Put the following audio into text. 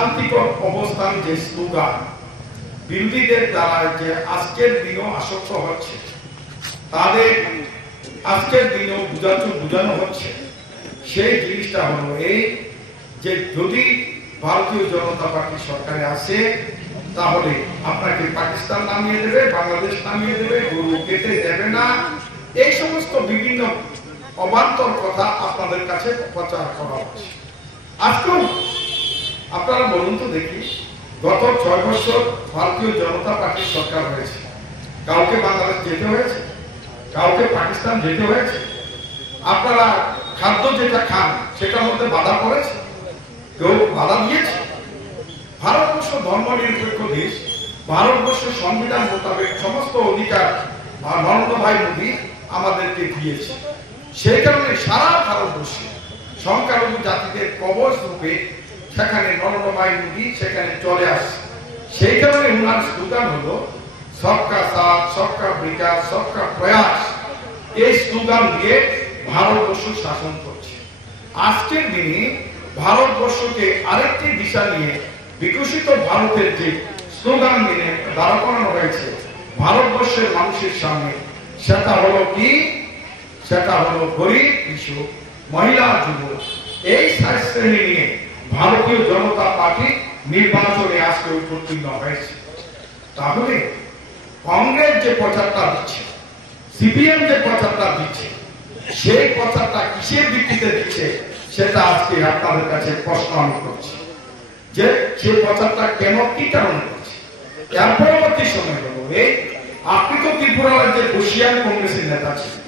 অশান্তিকর অবস্থান যে স্লোগান, বিরোধীদের দ্বারা যে আজকের দিনও আসক্ত হচ্ছে, তাদের আজকের দিনেও বুঝাচ্ছ, বুঝানো হচ্ছে, সেই জিনিসটা হলো এই যে যদি ভারতীয় জনতা পার্টি সরকারে আসে, তাহলে আপনাকে পাকিস্তান নামিয়ে দেবে, বাংলাদেশ নামিয়ে দেবে, গরু কেটে দেবে না। এই সমস্ত বিভিন্ন অবান্তর কথা আপনাদের কাছে প্রচার করা হচ্ছে। আজকেও আপনারা বলুন তো দেখি, গত ছয় বছর ভারতীয় জনতা পার্টির সরকার হয়েছে। কাউকে বাংলাদেশ যেতে হয়েছে? কাউকে পাকিস্তান যেতে হয়েছে? আপনারা খাদ্য যেটা খান, সেটার মধ্যে বাধা পড়েছে? কেউ বাধা দিয়েছে? ভারতবর্ষ ধর্ম নিরপেক্ষ দেশ ভারতবর্ষের সংবিধান মোতাবেক সমস্ত অধিকার নরেন্দ্র ভাই মোদী আমাদেরকে দিয়েছে। সেই কারণে সারা ভারতবর্ষে সংখ্যালঘু জাতিদের কবচ রূপে সেখানে ভাই মোদী সেখানে চলে আসছে সেই কারণে উনার স্লোগান হলো সবকা সাথ, সবকা বিকাশ, সবকা প্রয়াস। এই স্লোগান দিয়ে ভারতবর্ষ শাসন করছে। আজকের দিনে ভারতবর্ষকে আরেকটি দিশা নিয়ে বিকশিত ভারতের যে স্লোগান দিনে দাঁড়া করানো হয়েছে ভারতবর্ষের মানুষের সামনে, সেটা হলো কি? সেটা হলো গরিব কৃষক, মহিলা, যুবক। এই শ্রেণি নিয়ে ভারতীয় জনতা পার্টি নির্বাচনে আজকে উত্তীর্ণ হয়েছে। তাহলে কংগ্রেস যে প্রচারটা দিচ্ছে, সিপিএম যে প্রচারটা দিচ্ছে, সেই প্রচারটা কিসের ভিত্তিতে দিচ্ছে, সেটা আজকে আপনাদের কাছে প্রশ্ন আমি করছি। যে সেই প্রচারটা কেন কি কারণে করছে? এর পরবর্তী সময় হলো এই আপনি তো ত্রিপুরা রাজ্যের বসিয়ান কংগ্রেসের নেতা ছিলেন।